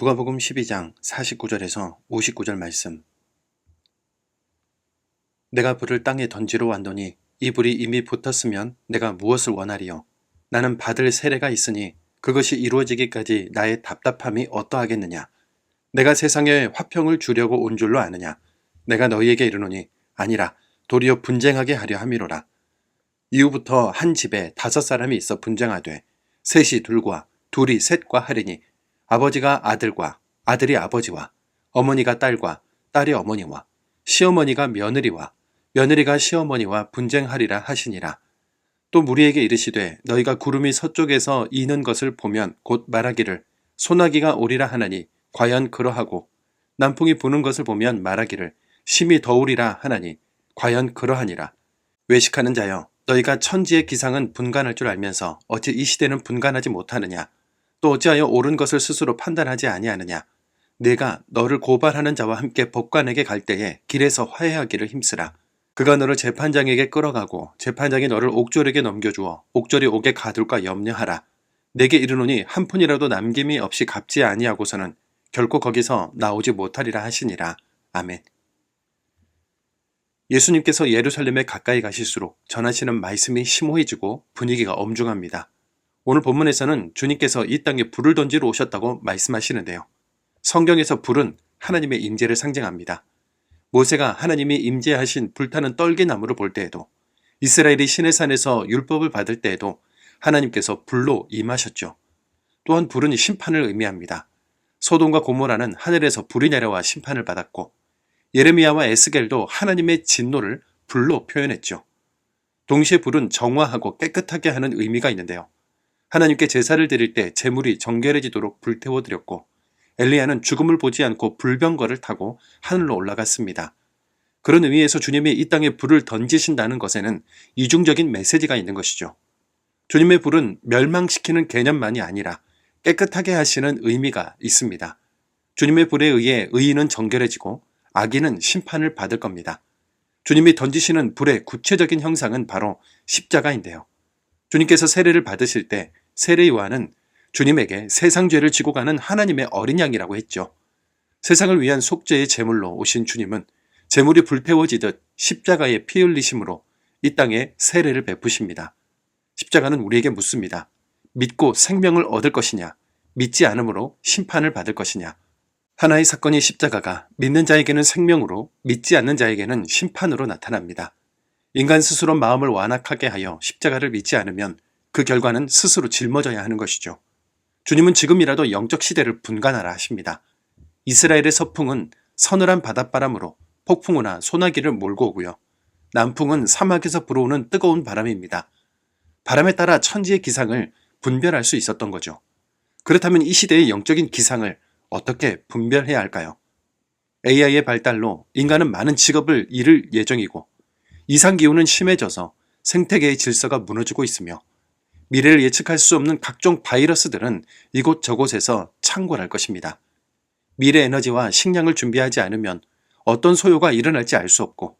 누가복음 12장 49절에서 59절 말씀. 내가 불을 땅에 던지러 왔더니 이 불이 이미 붙었으면 내가 무엇을 원하리요? 나는 받을 세례가 있으니 그것이 이루어지기까지 나의 답답함이 어떠하겠느냐? 내가 세상에 화평을 주려고 온 줄로 아느냐? 내가 너희에게 이르노니 아니라 도리어 분쟁하게 하려 함이로라. 이후부터 한 집에 5사람이 있어 분쟁하되 셋이 둘과 둘이 셋과 하리니 아버지가 아들과 아들이 아버지와 어머니가 딸과 딸이 어머니와 시어머니가 며느리와 며느리가 시어머니와 분쟁하리라 하시니라. 또 무리에게 이르시되 너희가 구름이 서쪽에서 이는 것을 보면 곧 말하기를 소나기가 오리라 하나니 과연 그러하고 남풍이 부는 것을 보면 말하기를 심히 더우리라 하나니 과연 그러하니라. 외식하는 자여, 너희가 천지의 기상은 분간할 줄 알면서 어찌 이 시대는 분간하지 못하느냐? 또 어찌하여 옳은 것을 스스로 판단하지 아니하느냐? 내가 너를 고발하는 자와 함께 법관에게 갈 때에 길에서 화해하기를 힘쓰라. 그가 너를 재판장에게 끌어가고 재판장이 너를 옥졸에게 넘겨주어 옥졸이 옥에 가둘까 염려하라. 내게 이르노니 한 푼이라도 남김이 없이 갚지 아니하고서는 결코 거기서 나오지 못하리라 하시니라. 아멘. 예수님께서 예루살렘에 가까이 가실수록 전하시는 말씀이 심오해지고 분위기가 엄중합니다. 오늘 본문에서는 주님께서 이 땅에 불을 던지러 오셨다고 말씀하시는데요. 성경에서 불은 하나님의 임재를 상징합니다. 모세가 하나님이 임재하신 불타는 떨기나무를 볼 때에도, 이스라엘이 시내산에서 율법을 받을 때에도 하나님께서 불로 임하셨죠. 또한 불은 심판을 의미합니다. 소돔과 고모라는 하늘에서 불이 내려와 심판을 받았고, 예레미야와 에스겔도 하나님의 진노를 불로 표현했죠. 동시에 불은 정화하고 깨끗하게 하는 의미가 있는데요. 하나님께 제사를 드릴 때 제물이 정결해지도록 불태워 드렸고, 엘리야는 죽음을 보지 않고 불병거를 타고 하늘로 올라갔습니다. 그런 의미에서 주님이 이 땅에 불을 던지신다는 것에는 이중적인 메시지가 있는 것이죠. 주님의 불은 멸망시키는 개념만이 아니라 깨끗하게 하시는 의미가 있습니다. 주님의 불에 의해 의인은 정결해지고 악인은 심판을 받을 겁니다. 주님이 던지시는 불의 구체적인 형상은 바로 십자가인데요. 주님께서 세례를 받으실 때 세례 요한은 주님에게 세상 죄를 지고 가는 하나님의 어린 양이라고 했죠. 세상을 위한 속죄의 제물로 오신 주님은 제물이 불태워지듯 십자가에 피 흘리심으로 이 땅에 세례를 베푸십니다. 십자가는 우리에게 묻습니다. 믿고 생명을 얻을 것이냐, 믿지 않음으로 심판을 받을 것이냐. 하나의 사건이 십자가가 믿는 자에게는 생명으로, 믿지 않는 자에게는 심판으로 나타납니다. 인간 스스로 마음을 완악하게 하여 십자가를 믿지 않으면 그 결과는 스스로 짊어져야 하는 것이죠. 주님은 지금이라도 영적 시대를 분간하라 하십니다. 이스라엘의 서풍은 서늘한 바닷바람으로 폭풍우나 소나기를 몰고 오고요. 남풍은 사막에서 불어오는 뜨거운 바람입니다. 바람에 따라 천지의 기상을 분별할 수 있었던 거죠. 그렇다면 이 시대의 영적인 기상을 어떻게 분별해야 할까요? AI의 발달로 인간은 많은 직업을 잃을 예정이고, 이상기후는 심해져서 생태계의 질서가 무너지고 있으며, 미래를 예측할 수 없는 각종 바이러스들은 이곳저곳에서 창궐할 것입니다. 미래 에너지와 식량을 준비하지 않으면 어떤 소요가 일어날지 알 수 없고,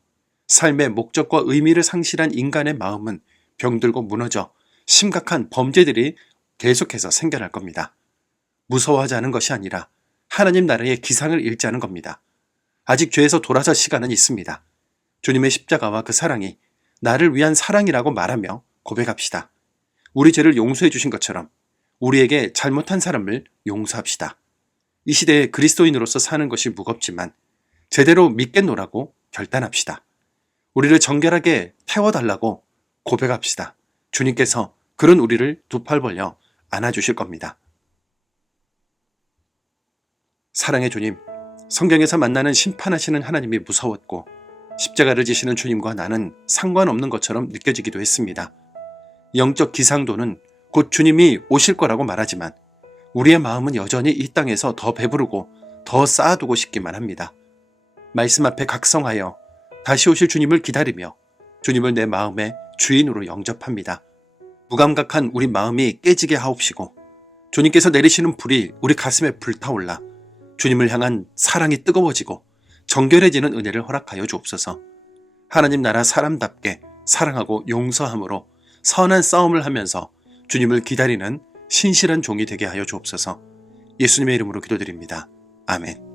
삶의 목적과 의미를 상실한 인간의 마음은 병들고 무너져 심각한 범죄들이 계속해서 생겨날 겁니다. 무서워하지 않은 것이 아니라 하나님 나라의 기상을 읽지 않은 겁니다. 아직 죄에서 돌아설 시간은 있습니다. 주님의 십자가와 그 사랑이 나를 위한 사랑이라고 말하며 고백합시다. 우리 죄를 용서해 주신 것처럼 우리에게 잘못한 사람을 용서합시다. 이 시대에 그리스도인으로서 사는 것이 무겁지만 제대로 믿겠노라고 결단합시다. 우리를 정결하게 태워달라고 고백합시다. 주님께서 그런 우리를 두 팔 벌려 안아주실 겁니다. 사랑의 주님, 성경에서 만나는 심판하시는 하나님이 무서웠고 십자가를 지시는 주님과 나는 상관없는 것처럼 느껴지기도 했습니다. 영적 기상도는 곧 주님이 오실 거라고 말하지만 우리의 마음은 여전히 이 땅에서 더 배부르고 더 쌓아두고 싶기만 합니다. 말씀 앞에 각성하여 다시 오실 주님을 기다리며 주님을 내 마음의 주인으로 영접합니다. 무감각한 우리 마음이 깨지게 하옵시고 주님께서 내리시는 불이 우리 가슴에 불타올라 주님을 향한 사랑이 뜨거워지고 정결해지는 은혜를 허락하여 주옵소서. 하나님 나라 사람답게 사랑하고 용서함으로 선한 싸움을 하면서 주님을 기다리는 신실한 종이 되게 하여 주옵소서. 예수님의 이름으로 기도드립니다. 아멘.